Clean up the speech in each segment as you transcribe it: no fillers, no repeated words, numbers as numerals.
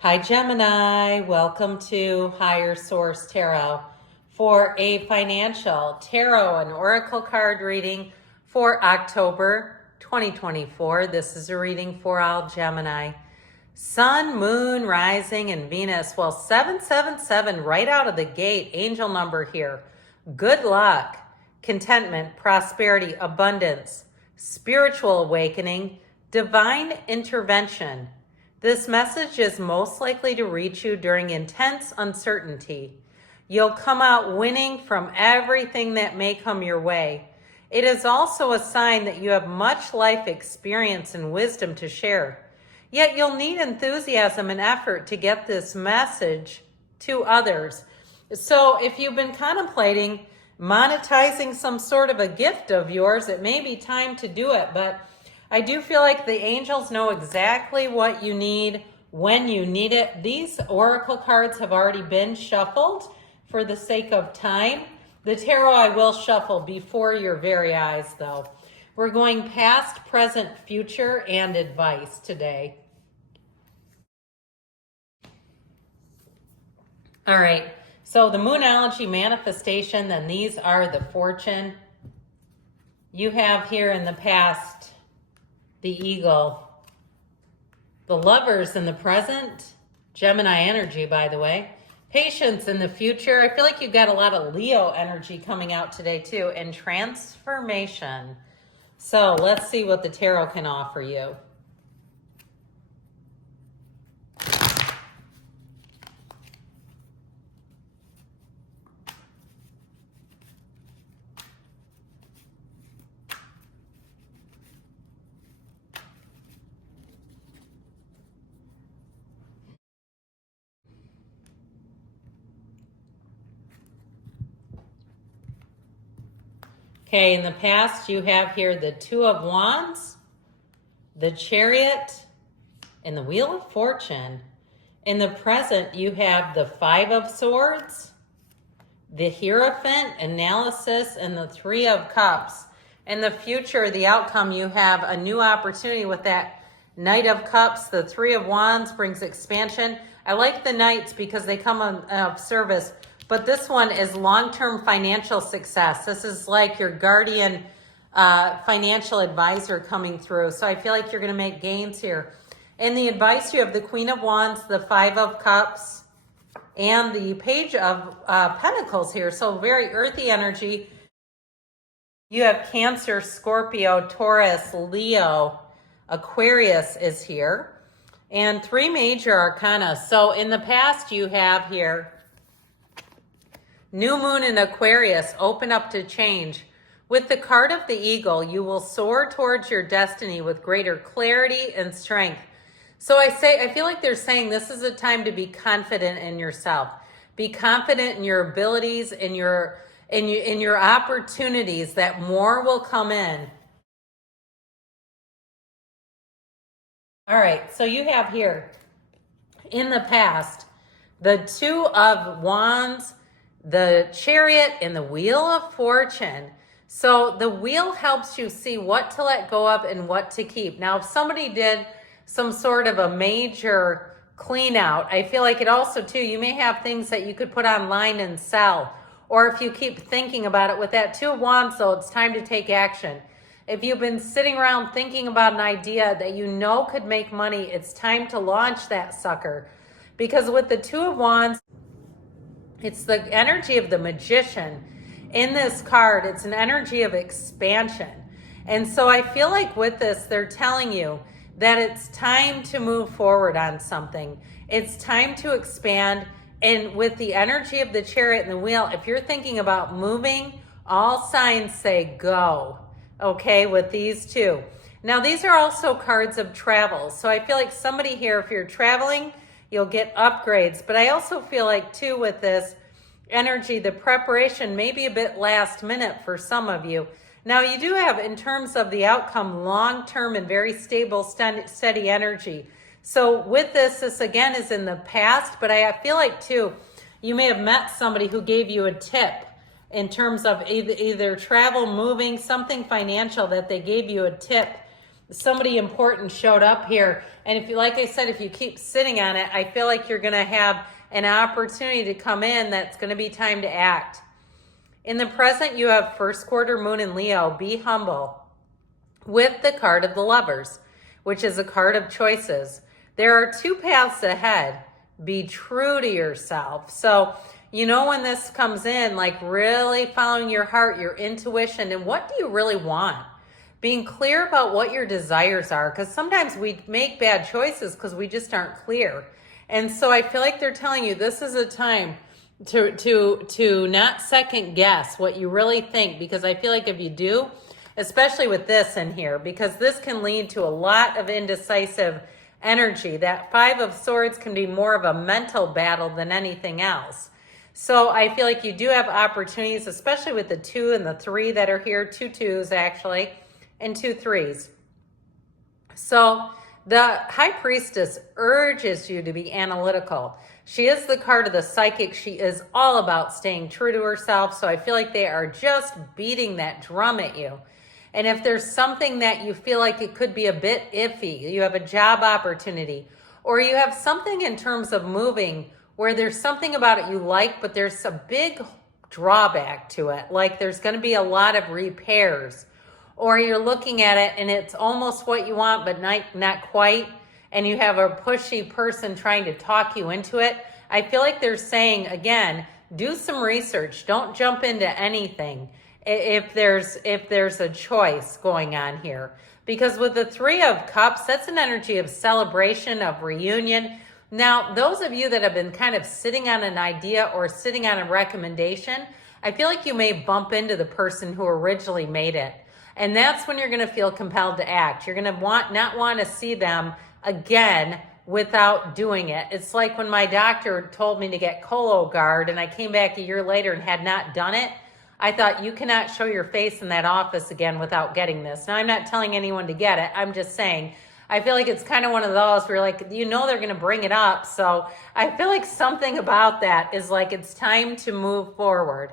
Hi Gemini, welcome to Higher Source Tarot for a financial tarot and oracle card reading for October 2024. This is a reading for all Gemini. Sun, Moon, Rising, and Venus. Well, 777 right out of the gate, angel number here. Good luck, contentment, prosperity, abundance, spiritual awakening, divine intervention. This message is most likely to reach you during intense uncertainty. You'll come out winning from everything that may come your way. It is also a sign that you have much life experience and wisdom to share. Yet you'll need enthusiasm and effort to get this message to others. So if you've been contemplating monetizing some sort of a gift of yours, it may be time to do it, but I do feel like the angels know exactly what you need when you need it. These oracle cards have already been shuffled for the sake of time. The tarot I will shuffle before your very eyes, though. We're going past, present, future, and advice today. All right, so the Moonology manifestation, then these are the fortune. You have here in the past the eagle, the lovers in the present, Gemini energy, by the way, patience in the future. I feel like you've got a lot of Leo energy coming out today too, and transformation. So let's see what the tarot can offer you. Okay, in the past, you have here the Two of Wands, the Chariot, and the Wheel of Fortune. In the present, you have the Five of Swords, the Hierophant, Analysis, and the Three of Cups. In the future, the outcome, you have a new opportunity with that Knight of Cups. The Three of Wands brings expansion. I like the Knights because they come of service. But this one is long-term financial success. This is like your guardian financial advisor coming through. So I feel like you're going to make gains here. In the advice, you have the Queen of Wands, the Five of Cups, and the Page of Pentacles here. So very earthy energy. You have Cancer, Scorpio, Taurus, Leo, Aquarius is here. And three major arcana. So in the past, you have here New Moon in Aquarius, open up to change. With the card of the eagle, you will soar towards your destiny with greater clarity and strength. So I feel like they're saying this is a time to be confident in yourself. Be confident in your abilities, in your opportunities, that more will come in. All right, so you have here, in the past, the Two of Wands, the Chariot, and the Wheel of Fortune. So the wheel helps you see what to let go of and what to keep. Now, if somebody did some sort of a major clean out, I feel like it also too, you may have things that you could put online and sell. Or if you keep thinking about it with that Two of Wands, though, it's time to take action. If you've been sitting around thinking about an idea that you know could make money, it's time to launch that sucker. Because with the Two of Wands, it's the energy of the magician. In this card, it's an energy of expansion. And so I feel like with this, they're telling you that it's time to move forward on something. It's time to expand. And with the energy of the Chariot and the Wheel, if you're thinking about moving, all signs say go, okay, with these two. Now, these are also cards of travel. So I feel like somebody here, if you're traveling, you'll get upgrades. But I also feel like, too, with this energy, the preparation may be a bit last minute for some of you. Now, you do have, in terms of the outcome, long-term and very stable, steady energy. So with this again is in the past, but I feel like, too, you may have met somebody who gave you a tip in terms of either travel, moving, something financial, that they gave you a tip somebody important showed up here. And if you, like I said, if you keep sitting on it, I feel like you're going to have an opportunity to come in that's going to be time to act. In the present, you have first quarter moon in Leo. Be humble with the card of the Lovers, which is a card of choices. There are two paths ahead. Be true to yourself. So, you know, when this comes in, like really following your heart, your intuition, and what do you really want? Being clear about what your desires are, because sometimes we make bad choices because we just aren't clear. And so I feel like they're telling you this is a time to not second guess what you really think, because I feel like if you do, especially with this in here, because this can lead to a lot of indecisive energy. That Five of Swords can be more of a mental battle than anything else. So I feel like you do have opportunities, especially with the 2 and the 3 that are here, 2 2s actually, and 2 3s. So the High Priestess urges you to be analytical. She is the card of the psychic. She is all about staying true to herself. So I feel like they are just beating that drum at you. And if there's something that you feel like it could be a bit iffy, you have a job opportunity, or you have something in terms of moving where there's something about it you like, but there's a big drawback to it. Like there's going to be a lot of repairs, or you're looking at it and it's almost what you want, but not quite. And you have a pushy person trying to talk you into it. I feel like they're saying, again, do some research. Don't jump into anything if there's a choice going on here. Because with the 3 of Cups, that's an energy of celebration, of reunion. Now, those of you that have been kind of sitting on an idea or sitting on a recommendation, I feel like you may bump into the person who originally made it. And that's when you're going to feel compelled to act. You're going to not want to see them again without doing it. It's like when my doctor told me to get Cologuard and I came back a year later and had not done it. I thought, you cannot show your face in that office again without getting this. Now, I'm not telling anyone to get it. I'm just saying, I feel like it's kind of one of those where like, you know, they're going to bring it up. So I feel like something about that is like, it's time to move forward.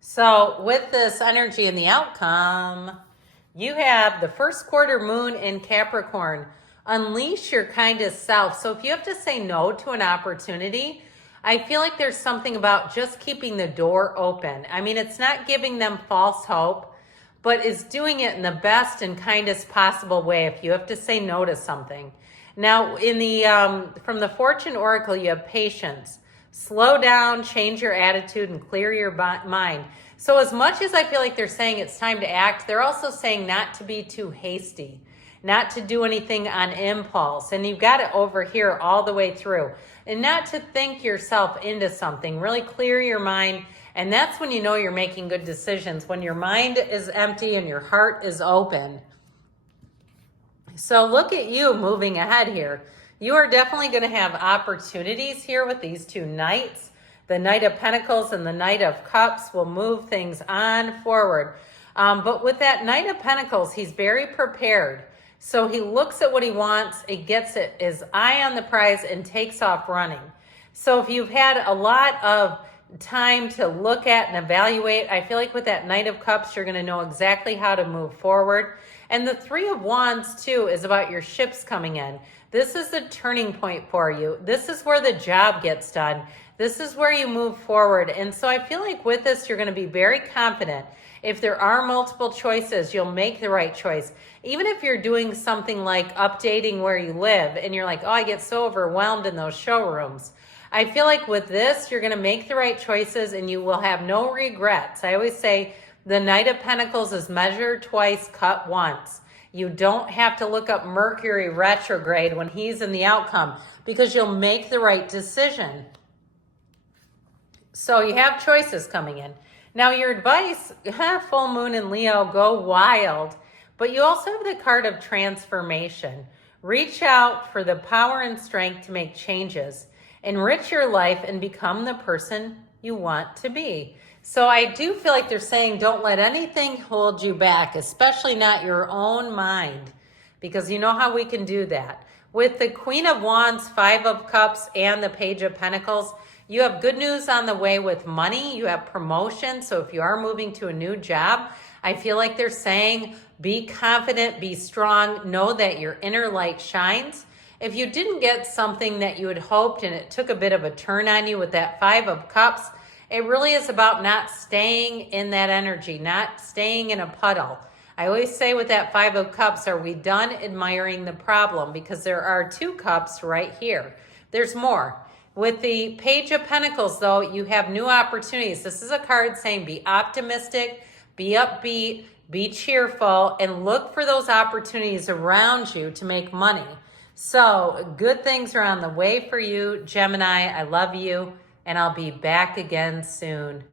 So with this energy and the outcome, you have the first quarter moon in Capricorn. Unleash your kindest self. So if you have to say no to an opportunity, I feel like there's something about just keeping the door open. I mean, it's not giving them false hope, but is doing it in the best and kindest possible way if you have to say no to something. Now, in the from the Fortune Oracle, you have patience. Slow down, change your attitude, and clear your mind. So as much as I feel like they're saying it's time to act, they're also saying not to be too hasty, not to do anything on impulse. And you've got it over here all the way through. And not to think yourself into something. Really clear your mind. And that's when you know you're making good decisions, when your mind is empty and your heart is open. So look at you moving ahead here. You are definitely going to have opportunities here with these 2 knights. The Knight of Pentacles and the Knight of Cups will move things on forward. But with that Knight of Pentacles, he's very prepared. So he looks at what he wants, it gets it, his eye on the prize, and takes off running. So if you've had a lot of time to look at and evaluate, I feel like with that Knight of Cups, you're going to know exactly how to move forward. And the 3 of Wands, too, is about your ships coming in. This is the turning point for you. This is where the job gets done. This is where you move forward. And so I feel like with this, you're going to be very confident. If there are multiple choices, you'll make the right choice. Even if you're doing something like updating where you live and you're like, oh, I get so overwhelmed in those showrooms. I feel like with this, you're going to make the right choices and you will have no regrets. I always say the Knight of Pentacles is measure twice, cut once. You don't have to look up Mercury retrograde when he's in the outcome because you'll make the right decision. So you have choices coming in. Now your advice, full moon in Leo, go wild. But you also have the card of transformation. Reach out for the power and strength to make changes. Enrich your life and become the person you want to be. So I do feel like they're saying don't let anything hold you back, especially not your own mind, because you know how we can do that. With the Queen of Wands, 5 of Cups, and the Page of Pentacles, you have good news on the way with money. You have promotion. So if you are moving to a new job, I feel like they're saying, be confident, be strong, know that your inner light shines. If you didn't get something that you had hoped and it took a bit of a turn on you with that Five of Cups, it really is about not staying in that energy, not staying in a puddle. I always say with that Five of Cups, are we done admiring the problem? Because there are 2 cups right here. There's more. With the Page of Pentacles, though, you have new opportunities. This is a card saying be optimistic, be upbeat, be cheerful, and look for those opportunities around you to make money. So good things are on the way for you, Gemini. I love you, and I'll be back again soon.